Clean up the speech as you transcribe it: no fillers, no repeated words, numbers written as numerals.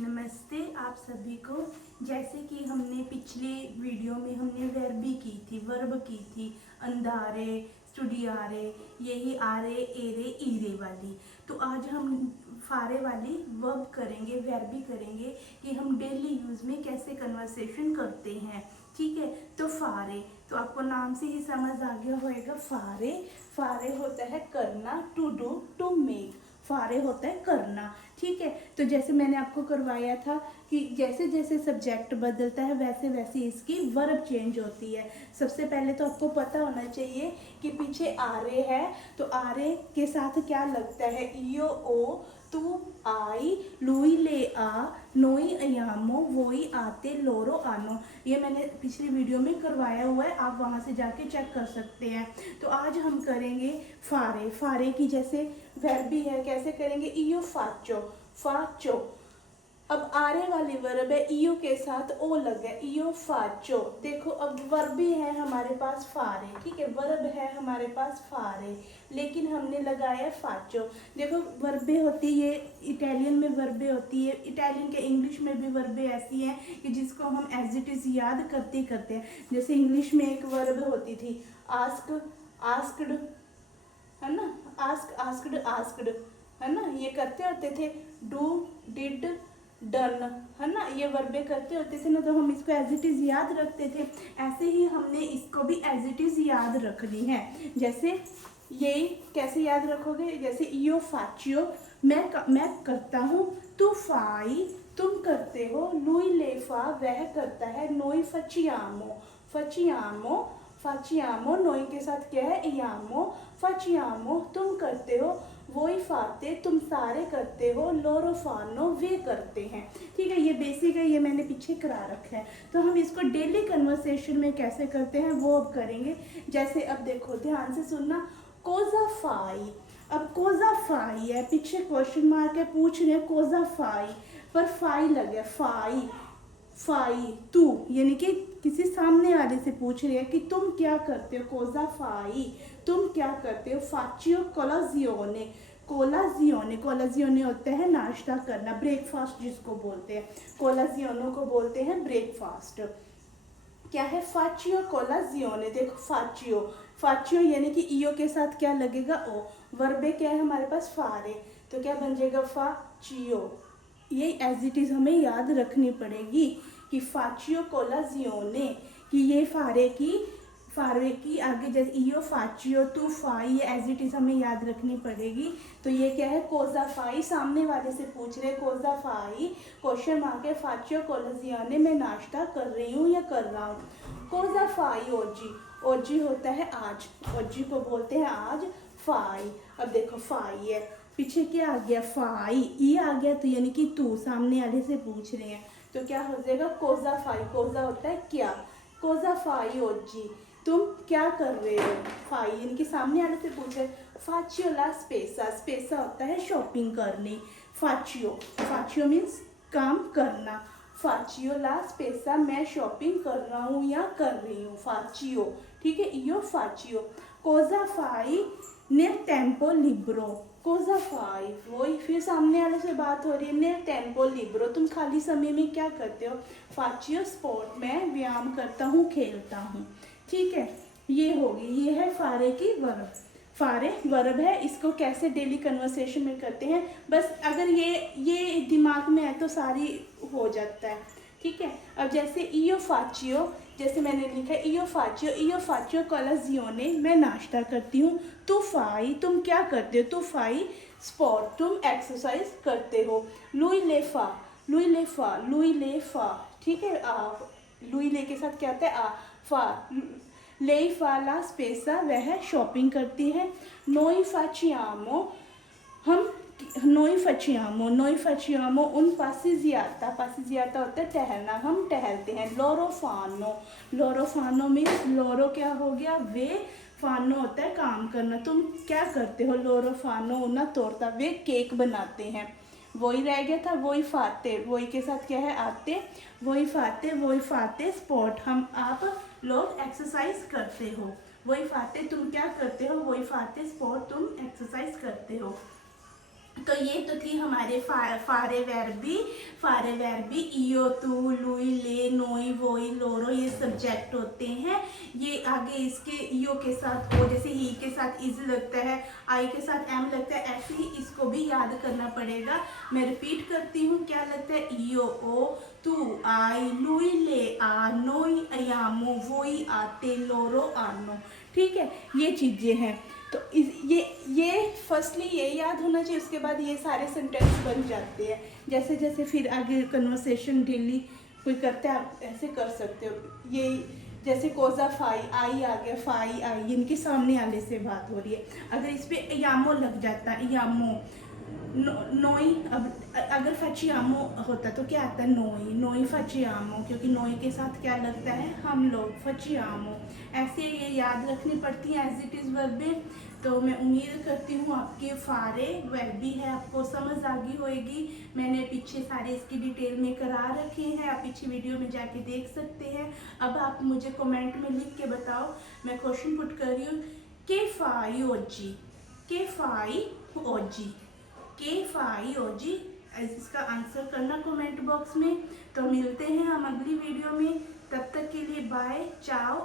नमस्ते आप सभी को। जैसे कि हमने पिछले वीडियो में हमने वर्बी की थी, वर्ब की थी, अंधारे, स्टूडियारे, यही आरे, एरे, ईरे वाली। तो आज हम फारे वाली वर्ब करेंगे, वर्बी करेंगे कि हम डेली यूज में कैसे कन्वर्सेशन करते हैं। ठीक है, तो फारे तो आपको नाम से ही समझ आ गया होगा। फारे फारे होता है करना, टू डू, टू मेक। फारे होता है करना। ठीक है, तो जैसे मैंने आपको करवाया था कि जैसे जैसे सब्जेक्ट बदलता है वैसे वैसे इसकी वर्ब चेंज होती है। सबसे पहले तो आपको पता होना चाहिए कि पीछे आरे है, तो आरे के साथ क्या लगता है, इयो ओ, तू आई, लुई ले आ, नोई अयामो, वोई आते, लोरो आनो। ये मैंने पिछली वीडियो में करवाया हुआ है, आप वहाँ से जाके चेक कर सकते हैं। तो आज हम करेंगे फारे। फारे की जैसे वर्बी है, कैसे करेंगे, इयो फाचो, फाचो। अब आरे वाली वर्ब है, ईयो के साथ ओ लग गया, ईयो फाचो। देखो अब वर्बी है हमारे पास फारे, ठीक है, वर्ब है हमारे पास फारे, लेकिन हमने लगाया फाचो। देखो वर्बे होती है, इटालियन में वर्बे होती है, इटालियन के इंग्लिश में भी वर्बे ऐसी हैं कि जिसको हम एज इट इज याद करते करते हैं। जैसे इंग्लिश में एक वर्ब होती थी आस्क, आस्क्ड, है ना, आस्क, आस्क्ड, आस्क्ड, है ना, ये करते होते थे। डू, डिड, डन, है ना, ये वर्बे करते होते थे ना, तो हम इसको एज इट इज याद रखते थे। ऐसे ही हमने इसको भी एज इट इज याद रखनी है। जैसे ये कैसे याद रखोगे, जैसे इयो फाचियो, मैं करता हूँ, तू फाई, तुम करते हो, लुई लेफा, वह करता है, नोई फचियामो, फचियामो, फाचियामो, नोई के साथ क्या है, इयामो, फाचियामो, तुम करते हो, वोई फाते, तुम सारे करते हो, लोरो फानो, वे करते हैं। ठीक है, ये बेसिक है, ये मैंने पीछे करा रखा है। तो हम इसको डेली कन्वर्सेशन में कैसे करते हैं वो अब करेंगे। जैसे अब देखो ध्यान से सुनना, कोजा फाई। अब कोजा फाई है, पीछे क्वेश्चन मार्क है, पूछ रहे कोजा फाई, पर फाई लग गया, फाई, फाई तू, यानी कि किसी सामने वाले से पूछ रही है कि तुम क्या करते हो, कोजा फाई, तुम क्या करते हो। फाचियो कोलाजियोने, कोलाजियोने, कोलाजियोने होता है नाश्ता करना, ब्रेकफास्ट जिसको बोलते हैं, कोलाजियोनो को बोलते हैं ब्रेकफास्ट। क्या है, फाचियो कोलाजियोने। देखो फाचियो, फाचियो यानी कि ईओ के साथ क्या लगेगा, ओ। वर्बे क्या है हमारे पास, फारे, तो क्या बन जाएगा, फाचियो। ये एज इट इज हमें याद रखनी पड़ेगी कि फाचियो कोलाजियोने, कि ये फारे की आगे जैसे इयो फाचियो, तू फाई, ये एज इट इज हमें याद रखनी पड़ेगी। तो ये क्या है, कोजा फाई, सामने वाले से पूछ रहे कोजा फाई, क्वेश्चन मार्क है, फाचियो कोलाजियोने, मैं नाश्ता कर रही हूँ या कर रहा हूँ। कोजा फाई ओजी, ओजी होता है आज, ओजी को बोलते हैं आज, फाई। अब देखो फाई है, पीछे क्या आ गया, फाई, ई आ गया, तो यानी कि तू, सामने वाले से पूछ रहे हैं, तो क्या हो जाएगा, कोजा फाई, कोजा होता है क्या, कोजा फाई ओजी, तुम क्या कर रहे हो, फाई यानी कि सामने वाले से पूछे। फाचियो ला स्पेसा, स्पेसा होता है शॉपिंग करनी, फाचियो, फाचियो मीन्स काम करना, फाचियो ला स्पेसा, मैं शॉपिंग कर रहा हूँ या कर रही हूँ, फाचियो। ठीक है, इयो फाचियो। कोजा फाई नेल टेम्पो लिब्रो, कोजा फाई, वही फिर सामने वाले से बात हो रही है, नेल टेम्पो लिब्रो, तुम खाली समय में क्या करते हो, फाचियो स्पोर्ट, मैं व्यायाम करता हूँ, खेलता हूँ। ठीक है, ये होगी, ये है फारे की वर्ब। फारे वर्ब है, इसको कैसे डेली कन्वर्सेशन में करते हैं, बस अगर ये दिमाग में है तो सारी हो जाता है। ठीक है, अब जैसे इयो फाचियो, जैसे मैंने लिखा है इयो फाचियो कोलाजियोने, मैं नाश्ता करती हूँ, तू फाई, तुम क्या करते हो, तू फाई स्पोर्ट, तुम एक्सरसाइज करते हो। लुई लेफा, लुई लेफा, लुई लेफा, ठीक है, लुई ले के साथ क्या आता है, फा, ले फाला स्पेसा, वह शॉपिंग करती है। नोई फाचियामो, हम नोई फचियामो, नोई फचियामो उन पासिजियाता, पासिजियाता होता है टहलना, हम टहलते हैं। लोरोफानो, लोरोफानो मीन्स, लोरो क्या हो गया, वे, फानो होता है काम करना, तुम क्या करते हो, लोरोफानो उना तोड़ता, वे केक बनाते हैं। वही रह गया था, वही फाते, वही के साथ क्या है, आते, वही फाते स्पोर्ट, हम आप लोग एक्सरसाइज करते हो, वही फाते तुम क्या करते हो, वही फाते स्पोर्ट, तुम एक्सरसाइज करते हो। तो ये तो थी हमारे फारे वर्बी इयो तू लुई ले नोई वोई लोरो, ये सब्जेक्ट होते हैं। ये आगे इसके इयो के साथ ओ, जैसे ही के साथ इज लगता है, आई के साथ एम लगता है, ऐसे ही इसको भी याद करना पड़ेगा। मैं रिपीट करती हूँ, क्या लगता है, इयो ओ तू आई लुई ले आ नोई अयामो वोई आते लोरो आनो। ठीक है, ये चीज़ें हैं। तो ये फर्स्टली ये याद होना चाहिए, उसके बाद ये सारे सेंटेंस बन जाते हैं। जैसे जैसे फिर आगे कन्वर्सेशन डेली कोई करता है, आप ऐसे कर सकते हो। ये जैसे कोजा फाई आई आ गया, फाई आई, इनके सामने आने से बात हो रही है। अगर इस पर यामो लग जाता है, यामो नोई, अब अगर फचियामो होता तो क्या आता है, नोई नोई फचियामो, क्योंकि नोई के साथ क्या लगता है, हम लोग, फचियामो। ऐसे ये याद रखनी पड़ती है एज इट इज़ वर्बें। तो मैं उम्मीद करती हूँ आपके फारे वर्बी है आपको समझ आ गई होएगी। मैंने पीछे सारे इसकी डिटेल में करा रखे हैं, आप पीछे वीडियो में जाके देख सकते हैं। अब आप मुझे कमेंट में लिख के बताओ, मैं क्वेश्चन पुट कर रही हूँ, के फाई ओजी, के फाई ओजी, के फाई ओजी, इसका आंसर करना कमेंट बॉक्स में। तो मिलते हैं हम अगली वीडियो में, तब तक के लिए बाय, चाओ।